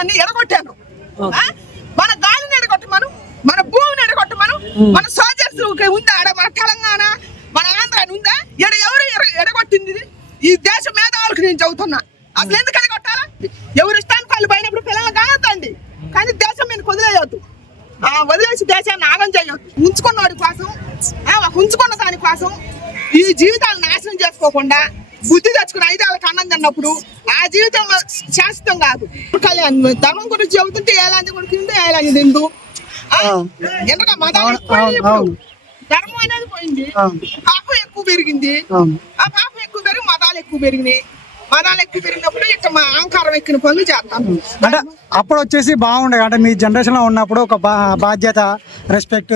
దేశాన్ని ఎడగొట్టాను? మన గాలిని ఎడగొట్టమను మన భూమిని ఎడగొట్టమను మన సోల్జర్స్ ఉందా? మన తెలంగాణ మన ఆంధ్ర ఉందా? ఎడ ఎవరు ఎడ- ఎడగొట్టింది? ఈ దేశ మేధావులకు నేను చదువుతున్నా అసలు ఎందుకు ఎడగొట్టాలా? ఎవరు ఇష్టానికి వాళ్ళు పోయినప్పుడు పిల్లల్ని కానొద్దండి. కానీ దేశం మీద వదిలేయొద్దు ఆ, వదిలేసి దేశాన్ని ఆగం చేయొద్దు. ఉంచుకున్న వాడి కోసం ఉంచుకున్న దాని కోసం ఈ జీవితాలు నాశనం చేసుకోకుండా బుద్ధి తెచ్చుకుని ఐదేళ్ళకి అన్నం తిన్నప్పుడు ఆ జీవితం శాశ్వతం కాదు. కళ్యాణ్ ధర్మం గురించి చెబుతుంటే ఏలాంటి గురించి తింటే ఏలాంటి ఆ, ఎందుక మతాలు. ధర్మం అనేది పోయింది. పాపం ఎక్కువ పెరిగింది. ఆ పాపం ఎక్కువ పెరిగి మతాలు ఎక్కువ పెరిగినాయి. మతాలు ఎక్కువ పెరిగినప్పుడు ఇక మా అహంకారం ఎక్కిన పనులు చేస్తాను అంటే అప్పుడు వచ్చేసి బాగుండే అంటే మీ జనరేషన్లో ఉన్నప్పుడు ఒక బా- బాధ్యత రెస్పెక్ట్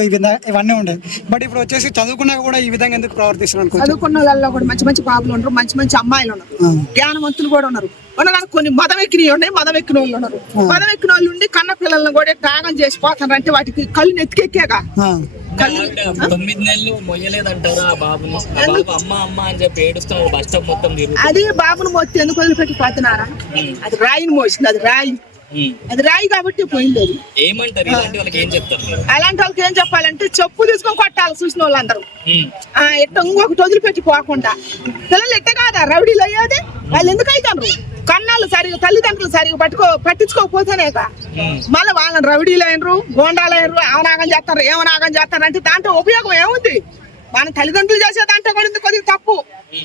ఇవన్నీ ఉండేది బట్ ఇప్పుడు వచ్చేసి చదువుకున్నా కూడా ఈ విధంగా ఎందుకు ప్రవర్తిస్తున్నారు చదువుకున్న వాళ్ళలో కూడా మంచి మంచి బాబులు ఉన్నారు మంచి మంచి అమ్మాయిలు ఉన్నారు. జ్ఞానవంతులు కూడా ఉన్నారు ఉన్నారు కొన్ని మదం ఎక్కినవి ఉన్నాయి మదం ఎక్కిన వాళ్ళు ఉన్నారు మదం ఎక్కిన వాళ్ళు ఉండి కన్న పిల్లల్ని కూడా త్యాగం చేసిపోతారు అంటే వాటికి కళ్ళు నెత్తికెక్కాక తొమ్మిది నెలలు మొయ్యలేదంటారా బాబుని? బాబు అమ్మ అమ్మ అని చెప్పి ఏడుస్తాం బస్ మొత్తం అది బాబును మోస్తే ఎందుకు వదిలిపెట్టి పోతున్నారా? అది రాయిని మోసింది అది రాయి. అది రాయి కాబట్టి పోయింది ఏమంటారు? ఇలాంటి వాళ్ళకి ఏం చెప్తారు మీరు? అలాంటి వాళ్ళకి ఏం చెప్పాలంటే చెప్పు తీసుకొని కొట్టాలి చూసిన వాళ్ళందరూ. ఎట్ట ఇంకొకటి వదిలిపెట్టి పోకుండా. పిల్లలు ఎట్ట కాదా? రౌడీలు అయ్యేది? వాళ్ళు ఎందుకు అవుతారు కన్నాళ్ళు సరిగా తల్లిదండ్రులు సరిగా పట్టుకో పట్టించుకోకపోతేనేగా మళ్ళీ వాళ్ళని రౌడీలు అయినరు గోండాలు అయినరు ఏమనాగం చేస్తారు ఏమనాగం చేస్తారు అంటే దాంట్లో ఉపయోగం ఏముంది? మన తల్లిదండ్రులు చేసే దాంట్లో కూడా కొద్దిగా తప్పు.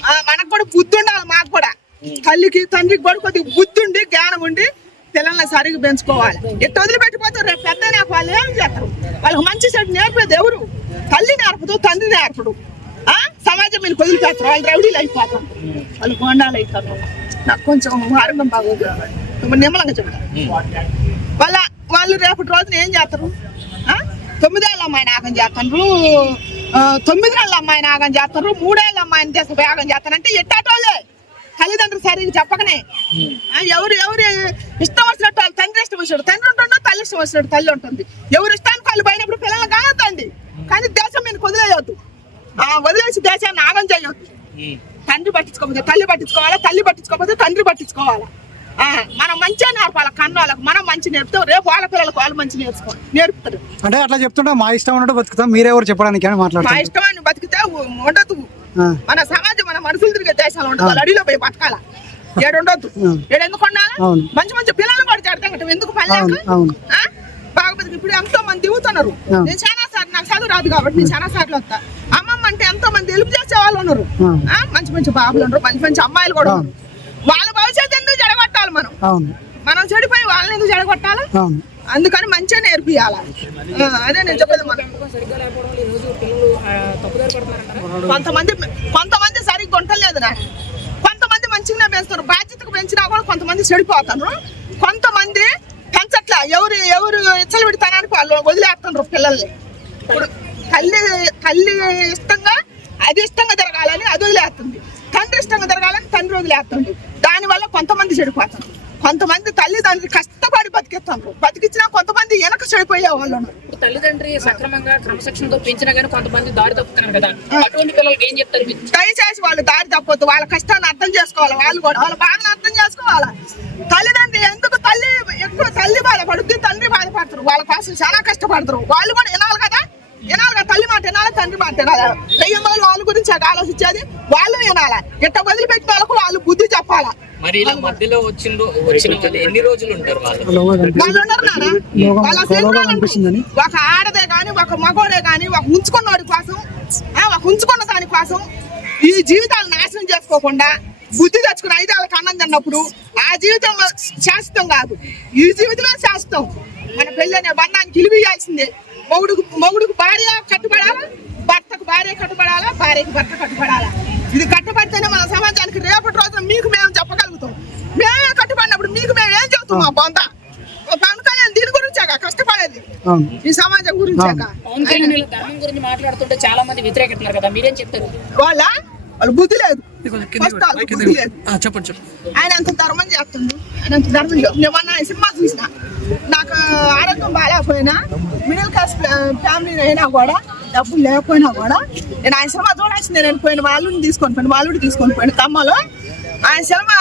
ఆ, మనకు కూడా బుద్ధి ఉండాలి మాకు కూడా. తల్లికి తండ్రికి కూడా కొద్దిగా బుద్ధి ఉండి జ్ఞానం ఉండి పిల్లల్ని సరిగ్గా పెంచుకోవాలి. ఎట్ట వదిలిపెట్టిపోతే రేపు పెద్ద నాకు వాళ్ళు ఏం చేస్తారు? వాళ్ళకి మంచి చెడు నేర్పేది ఎవరు? తల్లి నేర్పదు తండ్రి నేర్పడు. ఆ? సమాజం మీరు వదిలిపెడతారు వాళ్ళు రౌడీలు అయిపోతారు. వాళ్ళు గోండాలు అయిపోతారు. నాకు కొంచెం ఆరోగ్యం బాగోదు. నిమ్మలంగా చెప్తాను వాళ్ళ వాళ్ళు రేపటి రోజున ఏం చేస్తారు? ఆ? తొమ్మిదేళ్ళ అమ్మాయి నాగం చేస్తారు. తొమ్మిది నెలల అమ్మాయి నాగం చేస్తారు. మూడేళ్ళ అమ్మాయిని చేస్తే యాగం చేస్తారంటే ఎట్టాటోళ్ళే? తల్లిదండ్రులు సరిగ్గా చెప్పకనే. ఎవరు ఎవరు ఇష్టం వచ్చినట్టు వాళ్ళు తండ్రి ఇష్టం వచ్చినట్టు తండ్రి ఉంటుందో తల్లి ఇష్టం వచ్చినట్టు తల్లి ఉంటుంది. ఎవరు ఇష్టానికి వాళ్ళు పోయినప్పుడు పిల్లల్ని కానొద్దండి కానీ దేశం మీద వదిలేయొద్దు. ఆ, వదిలేసి దేశాన్ని ఆగం చేయొద్దు. తండ్రి పట్టించుకోకపోతే తల్లి పట్టించుకోవాలా తల్లి పట్టించుకోకపోతే తండ్రి పట్టించుకోవాలా? ఆ, మనం మంచిగా నేర్పాలి కన్న వాళ్ళకి మనం మంచి నేర్పుతాం రేపు వాళ్ళ పిల్లలకు వాళ్ళు మంచి నేర్చుకోవాలి నేర్పుతారు. అంటే అట్లా చెప్తుంటే మా ఇష్టం ఉన్నట్టు బతుకుతాం మీరెవరు చెప్పడానికి అని మా ఇష్టమైన బతికితే ఉండదు. మన సమాజం మనుషులు తిరిగే దేశాలు ఉండదు వాళ్ళు అడిలో పోయి బతకాల. ఏడు ఉండొద్దు. ఏడు ఎందుకు ఉండాలి. మంచి మంచి పిల్లలు కూడా చేడతాం ఎందుకు పని అవును, అవును. బాగా బతికి ఇప్పుడు ఎంతో మంది దిగుతున్నారు. నేను చాలా సార్లు నాకు చదువు రాదు కాబట్టి నేను చాలా సార్లు వస్తా. అమ్మమ్మ అంటే ఎంతో మంది హెల్ప్ చేసే వాళ్ళు ఉన్నారు. మంచి మంచి బాబులు ఉన్నారు. మంచి మంచి అమ్మాయిలు కూడా ఉన్నారు. వాళ్ళ భవిష్యత్తు ఎందుకు జడగొట్టాలి మనం? అవును. మనం చెడిపోయి వాళ్ళని ఎందుకు జడగొట్టాలి అవును. అందుకని మంచిగా నేర్పియాలి? అదే నేను చెప్పేది మనం. కొంతమంది కొంతమంది పెంచినా కూడా కొంతమంది చెడిపోతారు. కొంతమంది పెంచట్లే. ఎవరు ఎవరు ఇచ్చలు పెడతానని వాళ్ళు వదిలేస్తున్నారు పిల్లల్ని. ఇప్పుడు తల్లి తల్లి ఇష్టంగా అది ఇష్టంగా జరగాలని అది వదిలేస్తుంది. తండ్రి ఇష్టంగా జరగాలని తండ్రి వదిలేస్తుంది. దానివల్ల కొంతమంది చెడిపోతారు. కొంతమంది తల్లిదండ్రులు కష్టపడి బతికిస్తారు బతికించినా కొంతమంది వెనక చెడిపోయే వాళ్ళు ఉన్నారు తల్లిదండ్రి సక్రమంగా క్రమశిక్షణతో పెంచినా కానీ కొంతమంది దారి తప్పుతున్నారు కదా. అటువంటి పిల్లలకి ఏం చెప్తారు? దయచేసి వాళ్ళు దారి తప్పొద్దు. వాళ్ళ కష్టాన్ని అర్థం చేసుకోవాలి. వాళ్ళు కూడా వాళ్ళ బాధను అర్థం చేసుకోవాలి. తల్లిదండ్రి ఎందుకు తల్లి ఎక్కువ తల్లి బాధపడుద్ది? తండ్రి బాధపడతారు వాళ్ళ కోసం చాలా కష్టపడతారు వాళ్ళు కూడా వినాలి కదా. వినాలి తల్లి మాట వినాలి తండ్రి మాట వినాలి? దయ్యం వాళ్ళు వాళ్ళ గురించి అది ఆలోచించేది వాళ్ళు వినాలి. ఇట్ట వదిలిపెట్టిన వాళ్ళకు వాళ్ళు బుద్ధి చెప్పాలా? మరి ఇలా మధ్యలో వచ్చిన వచ్చిన వాళ్ళు ఎన్ని రోజులు ఉంటారు వాళ్ళు వాళ్ళు ఒక ఆడదే గాని ఒక మగోడే గాని ఒక ఉంచుకున్నవాడి కోసం ఆ, ఒక ఉంచుకున్న దాని కోసం ఈ జీవితాలు నాశనం చేసుకోకుండా బుద్ధి తెచ్చుకుని ఐదేళ్ళకి అన్నం తిన్నప్పుడు ఆ జీవితం శాశ్వతం కాదు. ఈ జీవితమే శాశ్వతం. మన పెళ్ళి అనే బంధానికి ఇలివియాల్సిందే మొగుడుకు మొగుడుకు భార్య కట్టుబడాలా? భర్తకు భార్య కట్టుబడాలా? భార్యకు భర్త కట్టుబడాలా? ఇది కట్టుబడితేనే మన సమాజానికి రేపటి రోజున మీకు మేము చెప్పగలుగుతాం. మేమే కట్టుబడినప్పుడు మీకు మేము ఏం చెబుతాం మా బొంద? పవన్ కళ్యాణ్ దీని గురించాక కష్టపడేది. ఈ సమాజం గురించాక ధర్మం గురించి మాట్లాడుతుంటే చాలా మంది వ్యతిరేకిస్తున్నారు కదా మీరేం చెప్తారు? వాళ్ళ? వాళ్ళ బుద్ధి లేదు. చెప్పండి చెప్పండి. ఆయన అంత ధర్మం చేస్తుంది ఆయన అంత ధర్మం చేస్తుంది నేను మొన్న ఆయన సినిమా చూసిన. నాకు ఆరోగ్యం బాగాలేకపోయినా మిడిల్ క్లాస్ ఫ్యామిలీ అయినా కూడా డబ్బులు లేకపోయినా కూడా నేను ఆయన సినిమా చూడాల్సిందే. నేను పోయిన వాళ్ళని తీసుకొని పోయిన వాళ్ళు తీసుకొని పోయిన తమ్మలో ఆయన సినిమా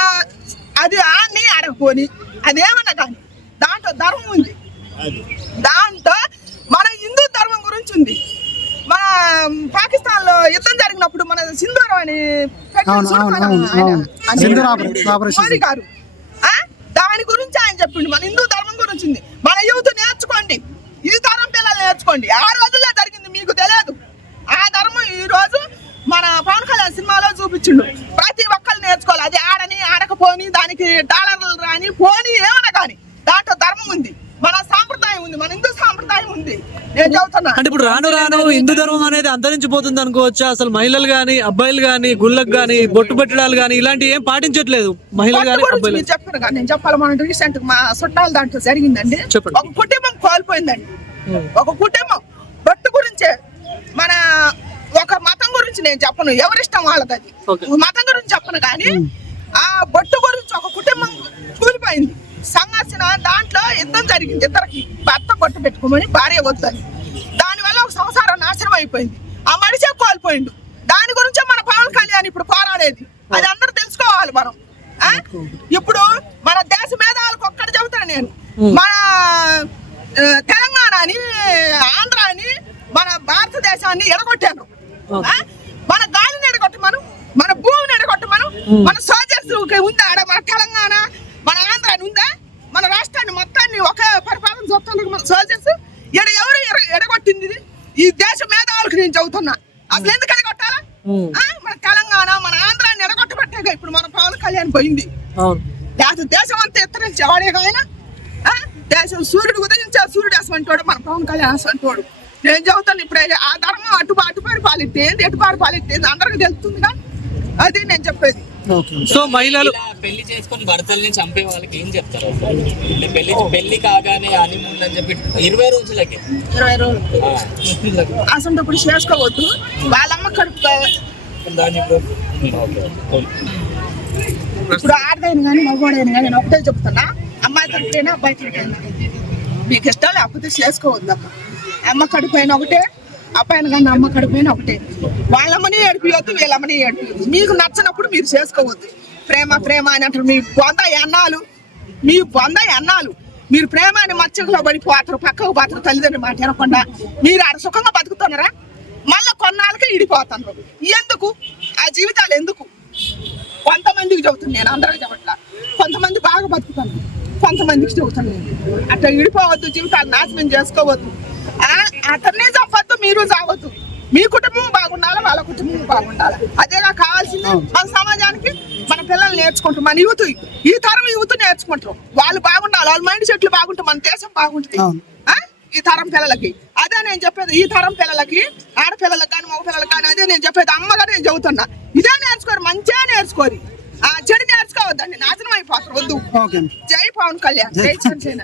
అది ఆడిని ఆడకపోని అదేమన్నా కానీ దాంట్లో ధర్మం ఉంది. దాంట్లో మన హిందూ ధర్మం గురించి ఉంది. మన పాకిస్తాన్లో యుద్ధం జరిగినప్పుడు మన సింధూరం అని అవును, అవును, అవును, సింధూర్ ఆపరేషన్ గారు? దాని గురించి ఆయన చెప్పిండు మన హిందూ ధర్మం గురించి మన యువత నేర్చుకోండి. ఈ తరం పిల్లలు నేర్చుకోండి. ఆ రోజుల్లో జరిగింది మీకు తెలియదు. ఆ ధర్మం ఈ రోజు మన పవన్ కళ్యాణ్ సినిమాలో చూపించిండు. ప్రతి ఒక్కరు నేర్చుకోవాలి. అది ఆడని ఆడకపోని దానికి డాలర్లు రాని పోని ఏమన్నా కానీ. దాంట్లో ధర్మం ఉంది. మన సాంప్రదాయం ఉంది. మన హిందూ ఉంది. నేను అంటే ఇప్పుడు రాను రాను హిందూ ధర్మం అనేది అంతరించిపోతుంది అనుకోవచ్చా? అసలు మహిళలు గాని అబ్బాయిలు గాని గుళ్ళకు గాని బొట్టు పెట్టడాలు గాని ఇలాంటివి ఏం పాటించట్లేదు మహిళలు గాని అబ్బాయిలు మీరు చెప్పారు కదా నేను చెప్పాలి. మన రీసెంట్ మా చుట్టాల దాంట్లో జరిగిందండి. చెప్పండి. ఒక కుటుంబం కోల్పోయిందండి. ఒక కుటుంబం. పట్టు గురించే మన ఒక మతం గురించి నేను చెప్పను. ఎవరిష్టం వాళ్ళది. మతం గురించి చెప్పను కానీ ఆ బొట్టు గురించి ఒక కుటుంబం కూలిపోయింది. సంఘర్షణ దాంట్లో యుద్ధం జరిగింది. ఇద్దరికి భర్త బొట్టు పెట్టుకోమని భార్య వద్దని. దానివల్ల ఒక సంసారం నాశనం అయిపోయింది. ఆ మనిషే కోల్పోయిండు. దాని గురించే మన పవన్ కళ్యాణ్ ఇప్పుడు పోరాడేది. అది అందరూ తెలుసుకోవాలి మనం? ఇప్పుడు మన దేశ మేధావులకు ఒక్కటి చెబుతాను నేను. మన ఆ, తెలంగాణని ఆంధ్రాని మన భారతదేశాన్ని ఎడగొట్టాను? మన గాలిని ఎడగొట్టమను మన భూమిని ఎడగొట్టమను మన సోల్జర్స్ ఉందా ఆడ మన తెలంగాణ మన ఆంధ్ర అని ఉందా? మన రాష్ట్రాన్ని మొత్తాన్ని ఒక పరిపాలన చూస్తున్నారు మన సోల్జర్స్ ఎడ ఎవరు ఎడ- ఎడగొట్టింది? ఈ దేశ మేధావులకు నేను చెబుతున్నా. అసలు ఎందుకు ఎడగొట్టాలా? మన తెలంగాణ మన ఆంధ్రాన్ని ఎడగొట్టబట్టేగా ఇప్పుడు మన పవన్ కళ్యాణ్ పోయింది. అవును. దేశ దేశం అంతా ఎత్తరించేవాడే ఆయన? దేశం సూర్యుడు ఉదయించే సూర్యుడు అసమంటోడు మన పవన్ కళ్యాణ్ అసమంటోడు నేను చెబుతాను ఇప్పుడు ఆ ధర్మం అటు అటు పరిపాలిస్తే ఏంది? ఎటు పరిపాలిస్తే అందరికి తెలుస్తుందిగా. అది నేను చెప్పేది. సో మహిళలు పెళ్ళి చేసుకొని భర్తల్ని చంపే వాళ్ళకి ఏం చెప్తారు పెళ్ళి పెళ్ళి కాగానే హనీమూన్ అని చెప్పి ఇరవై రోజులకి. ఇరవై రోజులు. ఆ. అసలు ఇప్పుడు చేసుకోవద్దు. వాళ్ళమ్మ కడుపు ఇప్పుడు ఆడదైన కానీ మగవాడైన కానీ నేను ఒకటే చెప్తున్నా. అమ్మాయి తరపున అబ్బాయి తరపున మీకు ఇష్టం లేకపోతే చేసుకోవద్దు అక్క అమ్మ కడుపైన ఒకటే. అబ్బాయిని కానీ అమ్మ కడుపైన ఒకటే. వాళ్ళమ్మని ఏడిపియొద్దు వీళ్ళమ్మని ఏడిపియొద్దు. మీకు నచ్చినప్పుడు మీరు చేసుకోవద్దు. ప్రేమ ప్రేమ అని అంటారు. మీ బొంద ఎన్నాలు మీ బొంద ఎన్నాలు మీరు ప్రేమ అని మచ్చకులో పడిపోతారు పక్కకు పోతారు తల్లిదండ్రులు మాట వినకుండా మీరు ఆడ సుఖంగా బతుకుతున్నారా? మళ్ళీ కొన్నాళ్ళకి ఇడిపోతాను. ఎందుకు? ఆ జీవితాలు ఎందుకు? కొంతమందికి చెబుతాను నేను అందరికీ చెప్పట్లా కొంతమంది బాగా బతుకుతాను కొంతమందికి చెబుతాను నేను. అట్లా విడిపోవద్దు జీవితాలు నాశనం చేసుకోవద్దు. అతన్నే చెప్పొద్దు మీరు చావద్దు. మీ కుటుంబం బాగుండాలి వాళ్ళ కుటుంబం బాగుండాలి? అదేగా కావాల్సింది మన సమాజానికి మన పిల్లలు నేర్చుకుంటారు మన యూత్ ఈ తరం యూత్ నేర్చుకుంటారు. వాళ్ళు బాగుండాలి వాళ్ళ మైండ్ సెట్లు బాగుంటే మన దేశం బాగుంటుంది? ఈ తరం పిల్లలకి. అదే నేను చెప్పేది ఈ తరం పిల్లలకి ఆడపిల్లలకి కానీ మగ పిల్లలకి కానీ అదే నేను చెప్పేది అమ్మగా నేను చెబుతున్నా. ఇదే నేర్చుకోరు మంచిగా నేర్చుకోరు. ఆ చెడు నేర్చుకోవద్దండి నాశనం అయిపోతారు వద్దు. జై పవన్ కళ్యాణ్. జై చంద్రసేన